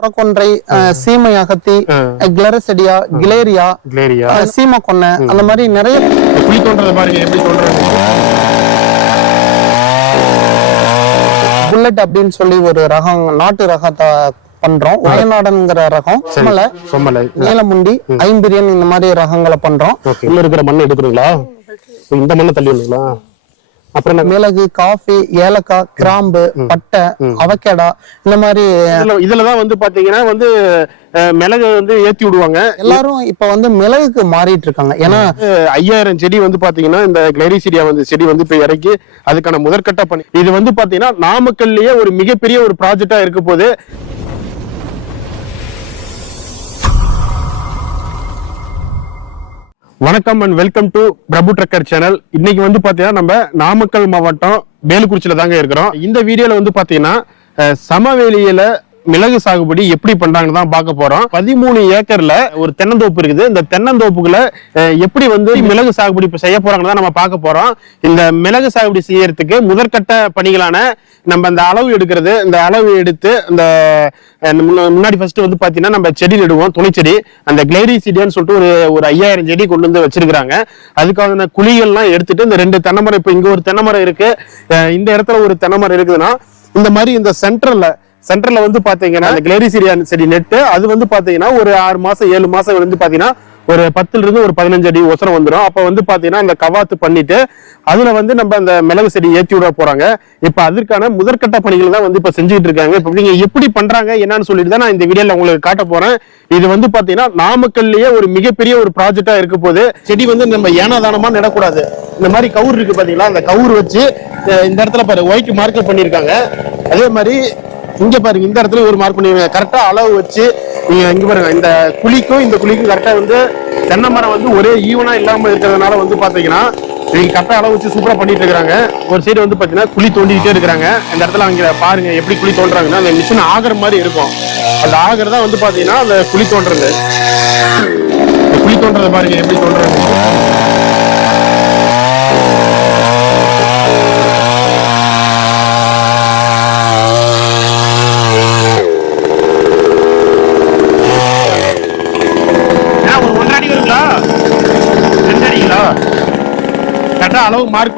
புறக்கொன்றை, சீமை அகத்தி, கிளரசெடியா, கிளேரியா, சீமை கொன்னை, அந்த மாதிரி நிறைய குழி தோன்றது பாருங்க எப்படி தோன்றது. புல்லட் அப்படின்னு சொல்லி ஒரு ரகம், நாட்டு ரகத்தை பண்றோம். வயநாடன்ங்கிற ரகம், சொம்மலை, நீலமுண்டி, ஐம்பிரியன், இந்த மாதிரி ரகங்களை பண்றோம். உள்ள இருக்கிற மண்ணை எடுக்கிறீங்களா? இந்த மண்ணை தள்ளி விடுங்களா? அப்புறம் மிளகு, காஃபி, ஏலக்காய், கிராம்பு, பட்டை, அவக்கேடா, இந்த மாதிரி இதுலதான் வந்து பாத்தீங்கன்னா வந்து மிளகு வந்து ஏத்தி விடுவாங்க. எல்லாரும் இப்ப வந்து மிளகுக்கு மாறிட்டு இருக்காங்க. ஏன்னா 5000 செடி வந்து பாத்தீங்கன்னா இந்த கிளரிசிடியா வந்து செடி வந்து இப்ப இறக்கி அதுக்கான முதற்கட்ட பணி. இது வந்து பாத்தீங்கன்னா நாமக்கல்லையே ஒரு மிகப்பெரிய ஒரு ப்ராஜெக்டா இருக்க போது. வணக்கம் and welcome to Prabhu trucker channel. இன்னைக்கு வந்து பாத்தீங்கன்னா நம்ம நாமக்கல் மாவட்டம் வேலுக்குறிச்சியில தாங்க இருக்கிறோம். இந்த வீடியோல வந்து பாத்தீங்கன்னா சமவெளியில மிளகு சாகுபடி எப்படி பண்றாங்கன்னு தான் பார்க்க போறோம். 13 ஏக்கர்ல ஒரு தென்னந்தோப்பு இருக்குது. இந்த தென்னந்தோப்புக்குள்ள எப்படி வந்து மிளகு சாகுபடி செய்ய போறாங்கன்னு தான் நம்ம பார்க்க போறோம். இந்த மிளகு சாகுபடி செய்யறதுக்கு முதற்கட்ட பணிகளான நம்ம அந்த அளவு எடுக்கிறது, இந்த அளவு எடுத்து இந்த முன்னாடி ஃபர்ஸ்ட் வந்து பாத்தீங்கன்னா நம்ம செடி நடுவோம், துணை செடி. அந்த கிளரிசிடியான்னு சொல்லிட்டு ஒரு 5000 செடி கொண்டு வந்து வச்சிருக்காங்க. அதுக்கான குழிகள்லாம் எடுத்துட்டு இந்த 2 தென்னைமரம், இப்ப இங்க ஒரு தென்னைமரம் இருக்கு, இந்த இடத்துல ஒரு தென்னைமரம் இருக்குதுன்னா இந்த மாதிரி இந்த சென்டர்ல வந்து பாத்தீங்கன்னா அந்த கிளரிசிடியா செடி நெட்டு அது வந்து பாத்தீங்கன்னா ஒரு 6 மாசம் 7 மாசம் வந்து பாத்தீங்கன்னா ஒரு 10 இருந்து ஒரு 15 அடி ஒசரம் வந்துடும். அப்ப வந்து பாத்தீங்கன்னா இந்த கவாத்து பண்ணிட்டு அதுல வந்து நம்ம அந்த மிளகு செடி ஏற்றி விட போறாங்க. இப்ப அதற்கான முதற்கட்ட பணிகள் தான் வந்து இப்ப செஞ்சுட்டு இருக்காங்க. இப்ப நீங்க எப்படி பண்றாங்க என்னன்னு சொல்லிட்டு தான் நான் இந்த வீடியோல உங்களுக்கு காட்ட போறேன். இது வந்து பாத்தீங்கன்னா நாமக்கல்லையே ஒரு மிகப்பெரிய ஒரு ப்ராஜெக்டா இருக்க போது. செடி வந்து நம்ம ஏனாதானமா நடக்கூடாது. இந்த மாதிரி கவுர் இருக்கு பாத்தீங்களா, அந்த கவுர் வச்சு இந்த இடத்துல பாரு ஒயிட் மார்க்கெட் பண்ணிருக்காங்க. அதே மாதிரி இங்க பாருங்க, இந்த இடத்துல ஒரு மார்க் பண்ணி கரெக்டா அளவு வச்சு நீங்க இங்க பாருங்க, இந்த குழிக்கும் கரெக்டா வந்து தென்னை மரம் வந்து ஒரே ஈவனா இல்லாம இருக்கிறதுனால வந்து பாத்தீங்கன்னா நீங்க கரெக்டா அளவு வச்சு சூப்பரா பண்ணிட்டு இருக்காங்க. ஒரு சைடு வந்து பாத்தீங்கன்னா குழி தோண்டிக்கிட்டே இருக்கிறாங்க. இந்த இடத்துல அங்க பாருங்க எப்படி குழி தோன்றாங்கன்னா அந்த மிஷின் ஆகிற மாதிரி இருக்கும். அந்த ஆகிறதா வந்து பாத்தீங்கன்னா அந்த குழி தோன்றது பாருங்க எப்படி தோன்றாங்க. அளவு மார்க்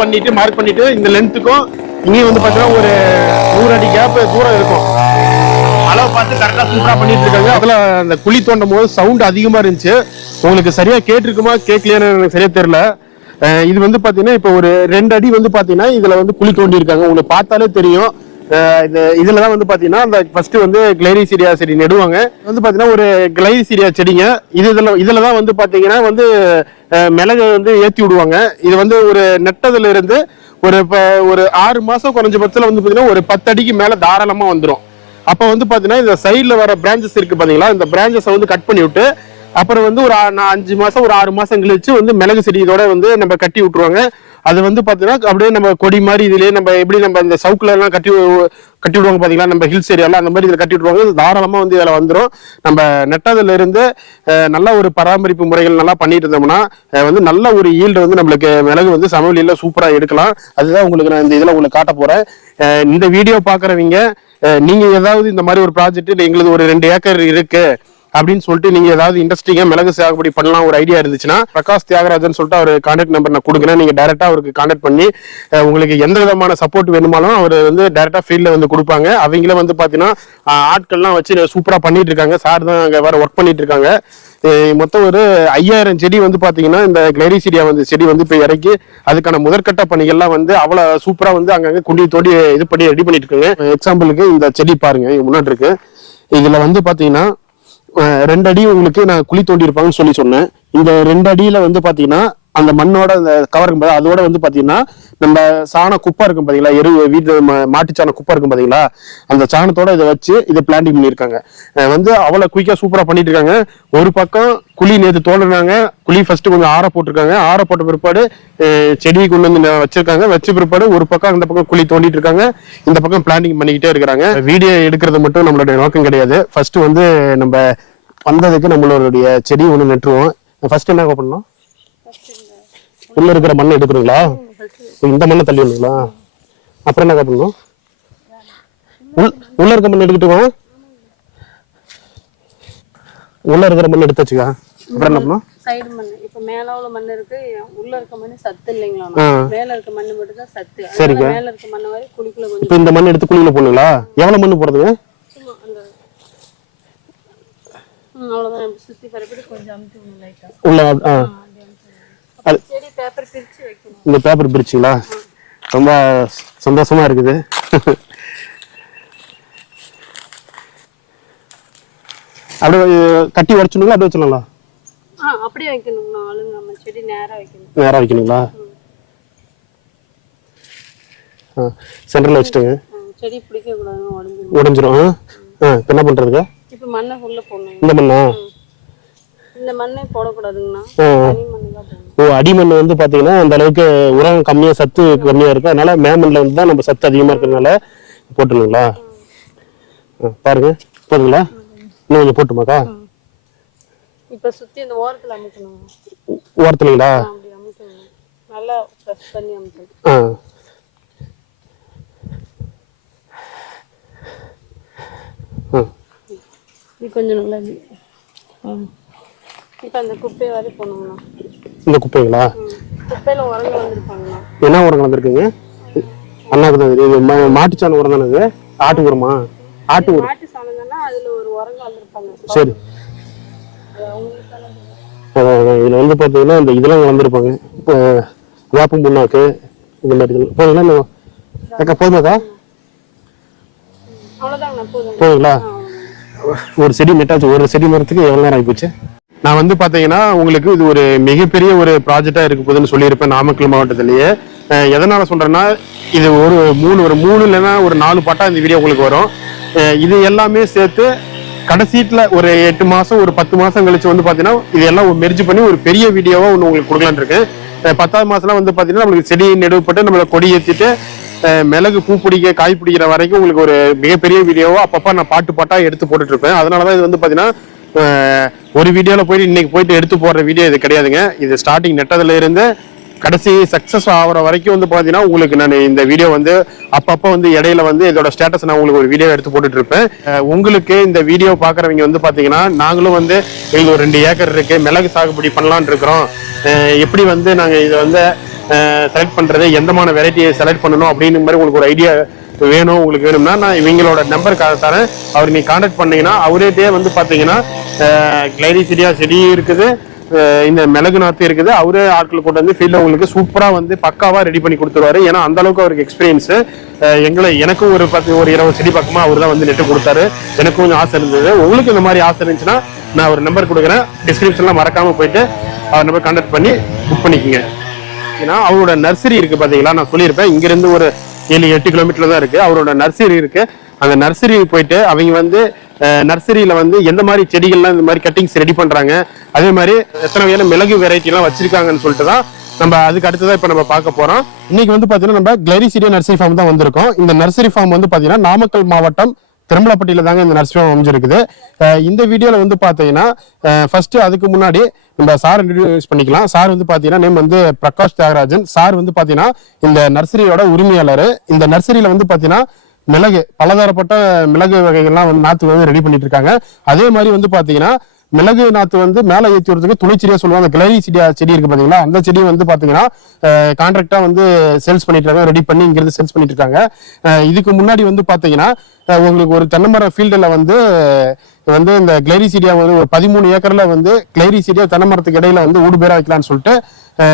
பண்ணிட்டு இந்த லென்த்துக்கும் இங்கேயும் வந்து பாத்தீங்கன்னா ஒரு 100 அடி கேப் தூரம் இருக்கும். அளவு பார்த்து கரெக்டா சூப்பரா பண்ணிட்டு இருக்காங்க. அதுல அந்த குழி தோண்டும் போது சவுண்ட் அதிகமா இருந்துச்சு. உங்களுக்கு சரியா கேட்டிருக்குமா கேட்கலையான்னு எனக்கு சரியா தெரியல. இது வந்து பாத்தீங்கன்னா இப்ப ஒரு 2 அடி வந்து பாத்தீங்கன்னா இதுல வந்து குழி தோண்டி இருக்காங்க. உங்களுக்கு பார்த்தாலே தெரியும். இதுலதான் வந்து பாத்தீங்கன்னா அந்த ஃபர்ஸ்ட் வந்து கிளரிசிடியா செடி நடுவாங்க. வந்து பாத்தீங்கன்னா ஒரு கிளரிசிடியா செடிங்க. இதுலதான் வந்து பாத்தீங்கன்னா வந்து மிளகு வந்து ஏத்தி விடுவாங்க. இது வந்து ஒரு நெட்டதுல இருந்து ஒரு 6 மாசம் குறைஞ்சபட்சத்துல வந்து பாத்தீங்கன்னா ஒரு 10 அடிக்கு மேல தாராளமா வந்துடும். அப்ப வந்து பாத்தீங்கன்னா இந்த சைட்ல வர பிரான்சஸ் இருக்கு பாத்தீங்களா, இந்த பிரான்சஸ் வந்து கட் பண்ணி விட்டு அப்புறம் வந்து ஒரு 5 மாசம் ஒரு 6 மாசம் கழிச்சு வந்து மிளகு செடி இதோட வந்து நம்ம கட்டி விட்டுருவாங்க. அது வந்து பாத்தீங்கன்னா அப்படியே நம்ம கொடி மாதிரி இதுலயே நம்ம எப்படி நம்ம இந்த சவுக்குல எல்லாம் கட்டி விடுவாங்க பாத்தீங்களா, நம்ம ஹில்ஸ் ஏரியால அந்த மாதிரி இதுல கட்டி விட்டுருவாங்க. தாராளமா வந்து இதுல வந்துடும். நம்ம நெட்டதுல இருந்து நல்ல ஒரு பராமரிப்பு முறைகள் நல்லா பண்ணிட்டு இருந்தோம்னா வந்து நல்ல ஒரு ஈல்டு வந்து நம்மளுக்கு மிளகு வந்து சமவெளியில சூப்பரா எடுக்கலாம். அதுதான் உங்களுக்கு நான் இந்த இதுல உங்களுக்கு காட்ட போறேன். இந்த வீடியோ பாக்குறவங்க நீங்க ஏதாவது இந்த மாதிரி ஒரு ப்ராஜெக்ட் எங்களுக்கு ஒரு 2 ஏக்கர் இருக்கு அப்படின்னு சொல்லிட்டு நீங்க ஏதாவது இன்ட்ரெஸ்டிங்கா மிளகு சாகுபடி பண்ணலாம் ஒரு ஐடியா இருந்துச்சுன்னா பிரகாஷ் தியாகராஜன் சொல்லிட்டு அவர் கான்டாக்ட் நம்பர் நான் கொடுக்குறேன். நீங்க டைரக்டா அவருக்கு கான்டாக்ட் பண்ணி உங்களுக்கு எந்த விதமான சப்போர்ட் வேணுமாலும் அவர் வந்து டைரக்டா ஃபீல்ட்ல வந்து கொடுப்பாங்க. அவங்களே வந்து பாத்தீங்கன்னா ஆட்கள்லாம் வச்சு சூப்பரா பண்ணிட்டு இருக்காங்க. சார் தான் அங்க வேற ஒர்க் பண்ணிட்டு இருக்காங்க. மொத்தம் ஒரு 5000 செடி வந்து பாத்தீங்கன்னா இந்த கிளரிசிடியா வந்து செடி வந்து இப்ப இறக்கி அதுக்கான முதற்கட்ட பணிகள்லாம் வந்து அவ்வளவு சூப்பரா வந்து அங்கங்க குண்டி தோண்டி இது பண்ணி ரெடி பண்ணிட்டு இருக்காங்க. எக்ஸாம்பிளுக்கு இந்த செடி பாருங்க முன்னாடி இருக்கு. இதுல வந்து பாத்தீங்கன்னா 2 அடி உங்களுக்கு நான் குழி தோண்டி இருப்பாங்கன்னு சொல்லி சொன்னேன். இந்த 2 அடியில வந்து பாத்தீங்கன்னா அந்த மண்ணோட அந்த கவர் இருக்கும் அதோட வந்து பாத்தீங்கன்னா நம்ம சாண குப்பை இருக்கும் பாத்தீங்களா, வீட்டு மாட்டு சாண குப்பை இருக்கும் பாத்தீங்களா, அந்த சாணத்தோட இதை வச்சு இதை பிளான்டிங் பண்ணியிருக்காங்க. வந்து அவ்வளவு குயிக்கா சூப்பரா பண்ணிட்டு இருக்காங்க. ஒரு பக்கம் குழி நேற்று தோன்றுனாங்க. குழி ஃபர்ஸ்ட் கொஞ்சம் ஆற போட்டிருக்காங்க. ஆற போட்ட பிற்பாடு செடி கொண்டு வந்து வச்சிருக்காங்க. வச்ச பிற்பாடு ஒரு பக்கம் அந்த பக்கம் குழி தோண்டிட்டு இருக்காங்க, இந்த பக்கம் பிளான்டிங் பண்ணிக்கிட்டே இருக்கிறாங்க. வீடியோ எடுக்கிறது மட்டும் நம்மளுடைய நோக்கம் கிடையாது. ஃபர்ஸ்ட் வந்து நம்ம வந்ததுக்கு நம்மளுடைய செடி ஒண்ணு நட்டுருவோம். ஃபர்ஸ்ட் என்ன பண்ணணும், உள்ள இருக்கிற மண்ணை எடுக்கிறீங்களா, இந்த மண்ணை தள்ளி விடுங்களா, அப்புறம் என்ன பண்ணணும், உள்ள இருக்க மண்ணை எடுத்துட்டுவோம். உள்ள இருக்கிற மண் எடுத்து வச்சுக்கா. அப்புறம் என்ன பண்ணும்? சைடு மண். இப்ப மேல உள்ள மண் இருக்கு, உள்ள இருக்க மண் சத்து இல்லைங்களா? மேல இருக்க மண் மட்டும் தான் சத்து. சரிங்க. மேல இருக்க மண் வரை குழிக்குள்ள கொஞ்சம். இப்போ இந்த மண் எடுத்து குழியில போடுங்களா? எவ்வளவு மண் போடுறதுங்க? சும்மா அந்த அவ்வளவுதான். சுத்தி பரப்பிட்டு கொஞ்சம் அமுத்தி லைட்டா உள்ள. செடி பேப்பர் பிரிச்சு வைக்கணும். இந்த பேப்பர் பிரிச்சிங்களா? ரொம்ப சந்தோஷமா இருக்குது. அப்படியே கட்டி உடச்சுங்களா? அப்படியே வச்சுங்களா? அப்படியே வைக்கணும்னா ஆளுங்க நம்ம செடி நேரா வைக்கணும். நேரா வைக்கணுங்களா? சென்டர்ல வச்சுட்டுங்க. செடி பிடிக்க கூடாதுன்னு உடைஞ்சிரும். என்ன பண்றதுங்க? இப்ப மண்ணை உள்ள போடணும். இந்த மண்ணா? இந்த மண்ணே போடக்கூடாதுங்கண்ணா. தனி மண்ணு தான் போடணும். அடிமண் வந்து பாத்தீங்கன்னா அந்த அளவுக்கு உரம் கம்மியா, சத்து கம்மியா இருக்கு. அதனால மேமண்ல வந்து தான் நம்ம சத்து அதிகமா இருக்கிறதுனால போட்டுருங்களா? பாருங்க, போதுங்களா? இன்னும் கொஞ்சம் போட்டுமாக்கா? இப்ப சுத்தி இந்த ஓரத்துல அமைக்கணும். ஓரத்துலங்களா? அப்படி அமைக்கணும். நல்லா பிரஸ் பண்ணி அமைக்கணும். இது கொஞ்சம் நல்லா இப்ப அந்த குப்பையை வரை போனோம்னா. இந்த குப்பைங்களா? குப்பையில உரங்கள் வந்திருப்பாங்களா? என்ன உரங்கள் வந்திருக்குங்க? அண்ணாக்கு தான் தெரியும். மாட்டுச்சாணம் உரம் தானே இது? ஆட்டு உரமா? ஆட்டு உரம். மாட்டு சாணம் தானே, அதுல ஒரு உரங்கள் வந்திருப்பாங்க. சரி. இதுல வந்து பாத்தீங்கன்னா இந்த இதெல்லாம் வந்திருப்பாங்க. இப்போ வேப்ப புண்ணாக்கு இந்த மாதிரி போதுங்களா? அக்கா போதுமாக்கா? போதுங்களா? ஒரு செடி நெட்டாச்சு. ஒரு செடி மரத்துக்கு எவ்வளவு நேரம் ஆகிப்போச்சு? நான் வந்து பாத்தீங்கன்னா உங்களுக்கு இது ஒரு மிகப்பெரிய ஒரு ப்ராஜெக்டா இருக்க போகுதுன்னு சொல்லியிருப்பேன் நாமக்கல் மாவட்டத்திலேயே. எதனால சொல்றேன்னா, இது ஒரு மூணு இல்லைன்னா ஒரு 4 பாட்டா இந்த வீடியோ உங்களுக்கு வரும். இது எல்லாமே சேர்த்து கடைசீட்ல ஒரு 8 மாசம் ஒரு 10 மாசம் கழிச்சு வந்து பாத்தீங்கன்னா இது எல்லாம் மெர்ஜ் பண்ணி ஒரு பெரிய வீடியோவா ஒன்று உங்களுக்கு கொடுக்கலான் இருக்கேன். 10வது மாசம்லாம் வந்து பாத்தீங்கன்னா நம்மளுக்கு செடி நெடுப்பட்டு நம்மள கொடி ஏற்றிட்டு மிளகு பூ பிடிக்க காய் பிடிக்கிற வரைக்கும் உங்களுக்கு ஒரு மிகப்பெரிய வீடியோவா அப்பப்ப நான் பாட்டா எடுத்து போட்டுட்டு இருப்பேன். அதனாலதான் இது வந்து பாத்தீங்கன்னா ஒரு வீடியோல போயிட்டு இன்னைக்கு போயிட்டு எடுத்து போடுற வீடியோ இது கிடையாதுங்க. இது ஸ்டார்டிங் நெட்டதுல இருந்து கடைசி சக்சஸ் ஆகிற வரைக்கும் வந்து பாத்தீங்கன்னா உங்களுக்கு நான் இந்த வீடியோ வந்து அப்பப்ப வந்து இடையில வந்து இதோட ஸ்டேட்டஸ் நான் உங்களுக்கு ஒரு வீடியோ எடுத்து போட்டுட்டு இருப்பேன். உங்களுக்கு இந்த வீடியோ பாக்குறவங்க வந்து பாத்தீங்கன்னா நாங்களும் வந்து எங்களுக்கு ஒரு 2 ஏக்கர் இருக்கு, மிளகு சாகுபடி பண்ணலான் இருக்கிறோம், எப்படி வந்து நாங்க இதை வந்து செலக்ட் பண்றது, எந்தமான வெரைட்டியை செலக்ட் பண்ணணும் அப்படின்னு மாதிரி உங்களுக்கு ஒரு ஐடியா வேணும். உங்களுக்கு வேணும்னா நான் இவங்களோட நம்பருக்காக தரேன். அவர் நீங்க கான்டாக்ட் பண்ணீங்கன்னா அவரேட்டே வந்து பாத்தீங்கன்னா கிளைரிசிடியா செடி இருக்குது, இந்த மிளகு நாத்து இருக்குது. அவரே ஆட்கள் கொண்டு வந்து ஃபீல்ட்ல உங்களுக்கு சூப்பரா வந்து பக்காவா ரெடி பண்ணி கொடுத்துருவாரு. ஏன்னா அந்த அளவுக்கு அவருக்கு எக்ஸ்பீரியன்ஸ். எனக்கும் ஒரு 20 செடி பக்கமா அவர் தான் வந்து நெட்டு கொடுத்தாரு. எனக்கும் கொஞ்சம் ஆசை இருந்தது. உங்களுக்கு இந்த மாதிரி ஆசை இருந்துச்சுன்னா நான் ஒரு நம்பர் கொடுக்குறேன், டிஸ்கிரிப்ஷன்ல மறக்காம போயிட்டு அவர் நம்பர் கான்டாக்ட் பண்ணி புக் பண்ணிக்கோங்க. ஏன்னா அவரோட நர்சரி இருக்கு பாத்தீங்களா, நான் சொல்லியிருப்பேன் இங்க இருந்து ஒரு 7-8 கிலோமீட்டர்ல தான் இருக்கு அவரோட நர்சரி இருக்கு. அந்த நர்சரி போயிட்டு அவங்க வந்து நர்சரியில வந்து எந்த மாதிரி செடிகள்லாம் இந்த மாதிரி கட்டிங்ஸ் ரெடி பண்றாங்க, அதே மாதிரி எத்தனை வகையான மிளகு வெரைட்டி எல்லாம் வச்சிருக்காங்கன்னு சொல்லிட்டு தான் நம்ம அதுக்கு அடுத்ததான் இப்ப நம்ம பார்க்க போறோம். இன்னைக்கு வந்து பாத்தீங்கன்னா நம்ம கிளைரிசிடியா நர்சரி ஃபார்ம் தான் வந்திருக்கோம். இந்த நர்சரி ஃபார்ம் வந்து பாத்தீங்கன்னா நாமக்கல் மாவட்டம் திருமலப்பட்டியில தாங்க இந்த நர்சரி ஃபார்ம் அமைஞ்சிருக்குது. இந்த வீடியோல வந்து பாத்தீங்கன்னா ஃபர்ஸ்ட் அதுக்கு முன்னாடி நம்ம சார் இன்ட்ரோடியூஸ் பண்ணிக்கலாம். சார் வந்து பாத்தீங்கன்னா நேம் வந்து பிரகாஷ் தியாகராஜன். சார் வந்து பாத்தீங்கன்னா இந்த நர்சரியோட உரிமையாளர். இந்த நர்சரியில வந்து பாத்தீங்கன்னா மிளகு பலதரப்பட்ட மிளகு வகைகள்லாம் வந்து நாத்து வந்து ரெடி பண்ணிட்டு இருக்காங்க. அதே மாதிரி வந்து பாத்தீங்கன்னா மிளகு நாத்து வந்து மேல ஏற்றி வரதுக்கு துணைச்செடியா சொல்லுவாங்க. கிளைரிசிடியா செடி இருக்கு பாத்தீங்களா, அந்த செடி வந்து பாத்தீங்கன்னா கான்ட்ராக்டா வந்து சேல்ஸ் பண்ணிட்டு இருக்காங்க, ரெடி பண்ணி இங்க இருந்து சேல்ஸ் பண்ணிட்டு இருக்காங்க. இதுக்கு முன்னாடி வந்து பாத்தீங்கன்னா உங்களுக்கு ஒரு தென்னைமர ஃபீல்டுல வந்து இந்த கிளைரிசிடியா வந்து ஒரு 13 ஏக்கர்ல வந்து கிளைரிசிடியா தென்னைமரத்துக்கு இடையில வந்து ஊடு பேரா வைக்கலாம்னு சொல்லிட்டு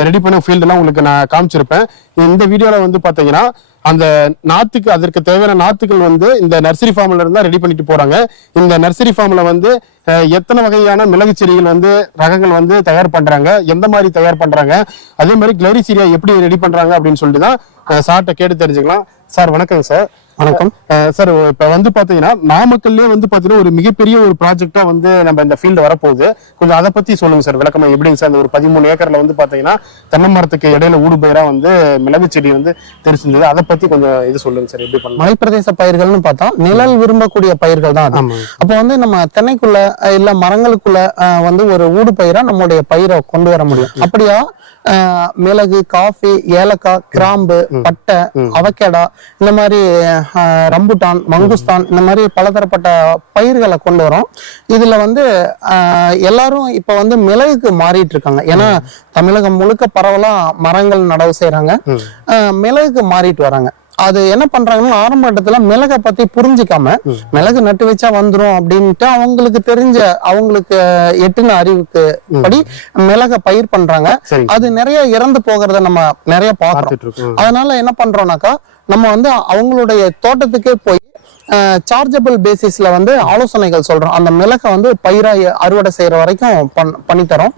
ரெடி பண்ண ஃபீல்டு எல்லாம் உங்களுக்கு நான் காமிச்சிருப்பேன். இந்த வீடியோல வந்து பாத்தீங்கன்னா அந்த நாத்துக்கு அதற்கு தேவையான நாத்துக்கள் வந்து இந்த நர்சரி ஃபார்ம்ல இருந்தா ரெடி பண்ணிட்டு போறாங்க. இந்த நர்சரி ஃபார்ம்ல வந்து எத்தனை வகையான மிளகு செடிகள் வந்து ரகங்கள் வந்து தயார் பண்றாங்க, எந்த மாதிரி தயார் பண்றாங்க, அதே மாதிரி கிளைரிசிடியா எப்படி ரெடி பண்றாங்க அப்படின்னு சொல்லிட்டு தான் சார்ட்ட கேட்டு தெரிஞ்சுக்கலாம். சார் வணக்கம். சார் வணக்கம் சார். இப்ப வந்து பாத்தீங்கன்னா நாமக்கல்லே வந்து பாத்தீங்கன்னா ஒரு மிகப்பெரிய ஒரு ப்ராஜெக்டா வந்து நம்ம இந்த ஃபீல்டு வரப்போகுது. கொஞ்சம் அதை பத்தி சொல்லுங்க சார், விளக்கமா எப்படிங்க சார். இந்த ஒரு 13 ஏக்கர்ல வந்து பாத்தீங்கன்னா தென்னை மரத்துக்கு இடையில ஊடு பயிரா வந்து மிளகு செடி வந்து தெரிஞ்சிருந்தது. அதை பத்தி கொஞ்சம் இது சொல்லுங்க சார், எப்படி பண்ணலாம். மலைப்பிரதேச பயிர்கள்னு பார்த்தா நிழல் விரும்பக்கூடிய பயிர்கள் தான். அப்போ வந்து நம்ம தென்னைக்குள்ள இல்ல மரங்களுக்குள்ள வந்து ஒரு ஊடு பயிரா நம்மளுடைய பயிரை கொண்டு வர முடியும். அப்படியா மிளகு, காஃபி, ஏலக்காய், கிராம்பு, பட்டை, அவக்கேடா இந்த மாதிரி ரம்புட்டான், மங்குஸ்தான் இந்த மாதிரி பலதரப்பட்ட பயிர்களை கொண்டு வரோம். இதுல வந்து எல்லாரும் இப்ப வந்து மிளகுக்கு மாறிட்டு இருக்காங்க. ஏன்னா தமிழகம் முழுக்க பரவலா மரங்கள் நடவு செய்யறாங்க, மிளகுக்கு மாறிட்டு வராங்க. அது என்ன பண்றாங்கன்னா ஆரம்ப கட்டத்துல மிளகை பத்தி புரிஞ்சுக்காம மிளகு நட்டு வச்சா வந்துரும் அப்படின்ட்டு அவங்களுக்கு தெரிஞ்ச அவங்களுக்கு எட்டுன அறிவுக்கு படி மிளகை பயிர் பண்றாங்க. அது நிறைய இறந்து போகிறத நம்ம நிறைய பார்க்கிறோம். அதனால என்ன பண்றோம்னாக்கா நம்ம வந்து அவங்களுடைய தோட்டத்துக்கே போய் சார்ஜபிள் பேசிஸ்ல வந்து ஆலோசனைகள் சொல்றோம். அந்த மிளகை வந்து பயிரா அறுவடை செய்யற வரைக்கும் பண்ணித்தரோம்.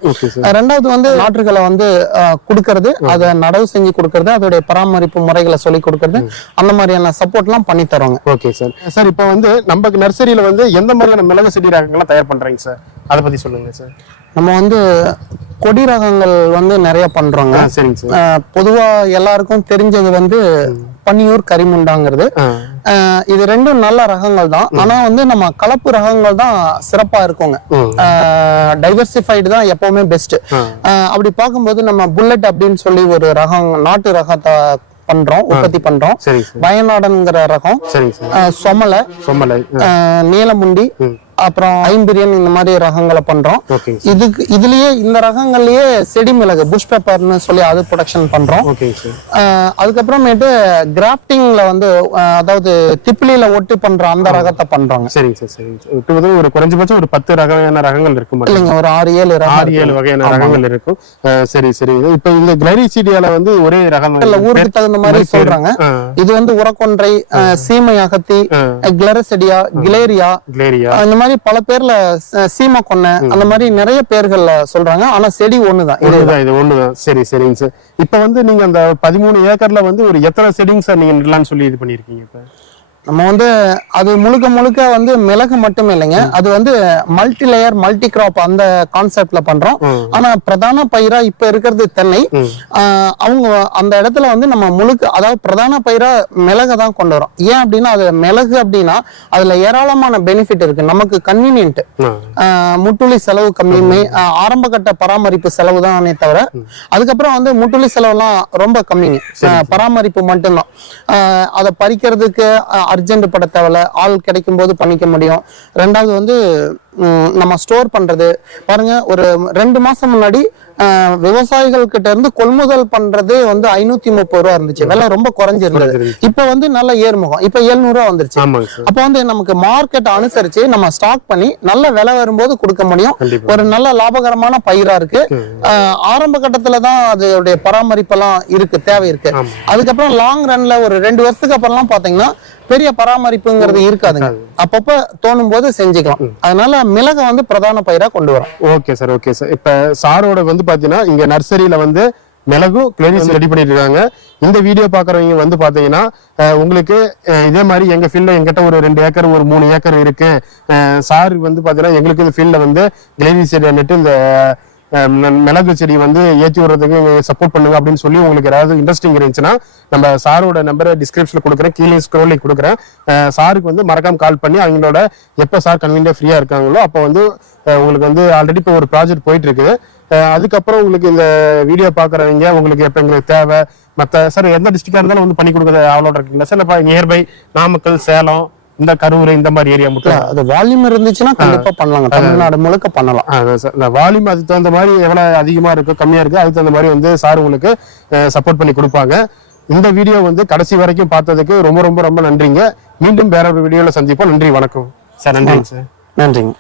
ரெண்டாவது வந்து நாற்றுகளை வந்து கொடுக்கறது, அதை நடவு செஞ்சு கொடுக்கறது, அதோடைய பராமரிப்பு முறைகளை சொல்லி கொடுக்கறது, அந்த மாதிரியான சப்போர்ட் எல்லாம் பண்ணி தரோங்க. Okay sir. சார் இப்போ வந்து நம்ம நர்சரியில வந்து எந்த மாதிரியான மிளகு செடி ரகங்கள்லாம் தயார் பண்றீங்க சார், அதை பத்தி சொல்லுங்க சார். நம்ம வந்து கொடி ரகங்கள் வந்து நிறைய பண்றோங்க. சரிங்க சார். பொதுவா எல்லாருக்கும் தெரிஞ்சது வந்து பன்னியூர், கரிமுண்டாங்கிறது. இது ரெண்டும் நல்ல ரகங்கள் தான். ஆனா வந்து நம்ம கலப்பு ரகங்கள் தான் சிறப்பா இருக்குங்க. டைவர்சிஃபைடு தான் எப்பவுமே பெஸ்ட். அப்படி பார்க்கும்போது நம்ம புல்லட் அப்படின்னு சொல்லி ஒரு ரகம், நாட்டு ரகத்தை பண்றோம், உற்பத்தி பண்றோம். பயநாடன்ங்கிற ரகம், சொமலை, நீலமுண்டி, அப்புறம் ஐம்பிரியன், இந்த மாதிரி ரகங்களை பண்றோம். இதுலயே இந்த ரகங்கள்லயே செடி மிளகு புஷ் பெப்பர்னு சொல்லி அது ப்ரொடக்ஷன் பண்றோம். அதுக்கப்புறமேட்டு கிராஃப்டிங்ல வந்து அதாவது திப்பிலியில ஒட்டி பண்ற அந்த ரகத்தை பண்றாங்க. சரிங்க சார். சரிங்க. ஒரு குறைஞ்சபட்சம் ஒரு 10 ரகமான ரகங்கள் இருக்கும் இல்லைங்க? ஒரு 6-7 வகையான ரகங்கள் இருக்கும். சரி சரி. இப்ப இந்த கிளைரிசீடியால வந்து ஒரே ரகம் இல்ல, ஊருக்கு தகுந்த மாதிரி சொல்றாங்க. இது வந்து உரக்கொன்றை, சீமை அகத்தி, கிளரசெடியா, கிளேரியா, இந்த மாதிரி பல பேர்ல சீமா கொன்ன, அந்த மாதிரி நிறைய பேர்கள்ல சொல்றாங்க. ஆனா செடி ஒண்ணுதான், இது ஒண்ணுதான். சரி சரிங்க சார். இப்ப வந்து நீங்க அந்த 13 ஏக்கர்ல வந்து ஒரு எத்தனை செடிங்க சார் நீங்க நடலாம்னு சொல்லி இது பண்ணிருக்கீங்க? இப்ப நம்ம வந்து அது முழுக்க வந்து மிளகு மட்டுமே இல்லைங்க, அது வந்து மல்டி லேயர் மல்டி கிராப் அந்த கான்செப்ட்ல பண்றோம். ஆனா பிரதான பயிரா இப்ப இருக்கிறது தென்னை. அவங்க அந்த இடத்துல வந்து நம்ம அதாவது பிரதான பயிரா மிளகை தான் கொண்டு வரோம். ஏன் அப்படின்னா அது மிளகு அப்படின்னா அதுல ஏராளமான பெனிஃபிட் இருக்கு. நமக்கு கன்வீனியன்ட், முட்டுளி செலவு கம்மியுமே, ஆரம்ப கட்ட பராமரிப்பு செலவு தானே தவிர அதுக்கப்புறம் வந்து முட்டுளி செலவுலாம் ரொம்ப கம்மிங்க, பராமரிப்பு மட்டும்தான். அதை பறிக்கிறதுக்கு அர்ஜென்ட் பட தேவையில்ல, ஆள் கிடைக்கும் போது பண்ணிக்க முடியும். ரெண்டாவது வந்து நம்ம ஸ்டோர் பண்றது பாருங்க, ஒரு 2 மாசம் முன்னாடி விவசாயிகள் கிட்ட இருந்து கொள்முதல் பண்றதே வந்து 530 ரூபா இருந்துச்சு, விலை ரொம்ப குறைஞ்சிருந்தது. இப்ப வந்து நல்ல ஏர்முகம், இப்ப 700 ரூபா வந்துருச்சு. அப்ப வந்து நமக்கு மார்க்கெட் அனுசரிச்சு நம்ம ஸ்டாக் பண்ணி நல்ல விலை வரும்போது கொடுக்க முடியும். ஒரு நல்ல லாபகரமான பயிரா இருக்கு. ஆரம்ப கட்டத்துல தான் அதோடைய பராமரிப்பெல்லாம் இருக்கு, தேவை இருக்கு. அதுக்கப்புறம் லாங் ரன்ல ஒரு 2 வருஷத்துக்கு அப்புறம் பாத்தீங்கன்னா பெரிய பராமரிப்புங்கிறது இருக்காதுங்க, அப்பப்ப தோணும் போது செஞ்சுக்கலாம். அதனால மிளகை வந்து பிரதான பயிரா கொண்டு வரோம். Okay sir. Okay sir. இப்ப சாரோட வந்து பாத்தீங்கன்னா இங்க நர்சரியில வந்து மிளகு கிளரிஸ் ரெடி பண்ணிட்டு இருக்காங்க. இந்த வீடியோ பாக்குறவங்க வந்து பாத்தீங்கன்னா உங்களுக்கு இதே மாதிரி எங்க ஃபீல்ட்ல எங்கிட்ட ஒரு 2 ஏக்கர் ஒரு 3 ஏக்கர் இருக்கு, சார் வந்து பாத்தீங்கன்னா எங்களுக்கு இந்த ஃபீல்ட்ல வந்து கிளரிஸ் நட்டு இந்த மிளகு செடி வந்து ஏற்றி விடுறதுக்கு சப்போர்ட் பண்ணுங்க அப்படின்னு சொல்லி உங்களுக்கு ஏதாவது இன்ட்ரெஸ்டிங் இருந்துச்சுன்னா நம்ம சாரோட நம்பரை டிஸ்கிரிப்ஷன்ல கொடுக்குறேன், கீழே ஸ்க்ரோல்ல கொடுக்குறேன். சாருக்கு வந்து மறக்காம கால் பண்ணி அவங்களோட எப்போ சார் கன்வீனியா ஃப்ரீயா இருக்காங்களோ அப்போ வந்து உங்களுக்கு வந்து ஆல்ரெடி இப்போ ஒரு ப்ராஜெக்ட் போயிட்டு இருக்குது. அதுக்கப்புறம் உங்களுக்கு இந்த வீடியோ பாக்குறவங்க உங்களுக்கு எப்ப எங்களுக்கு தேவை மற்ற சார் எந்த டிஸ்ட்ரிக்டா இருந்தாலும் வந்து பண்ணி கொடுக்குறது அவ்வளோ இருக்குங்களா சார்? இப்போ நியர்பை நாமக்கல், சேலம், இந்த கரூர் இந்த மாதிரி ஏரியா மட்டும் அது வால்யூம் இருந்துச்சுன்னா கண்டிப்பா பண்ணலாங்க, தமிழ்நாடு முழுக்க பண்ணலாம். இந்த வால்யூம் அதுக்கு தகுந்த மாதிரி எவ்வளவு அதிகமா இருக்கு கம்மியா இருக்கு அதுக்கு தகுந்த மாதிரி வந்து சார் உங்களுக்கு சப்போர்ட் பண்ணி கொடுப்பாங்க. இந்த வீடியோ வந்து கடைசி வரைக்கும் பார்த்ததுக்கு ரொம்ப ரொம்ப ரொம்ப நன்றிங்க. மீண்டும் வேற ஒரு வீடியோல சந்திப்போம். நன்றி, வணக்கம் சார். நன்றிங்க சார். நன்றிங்க.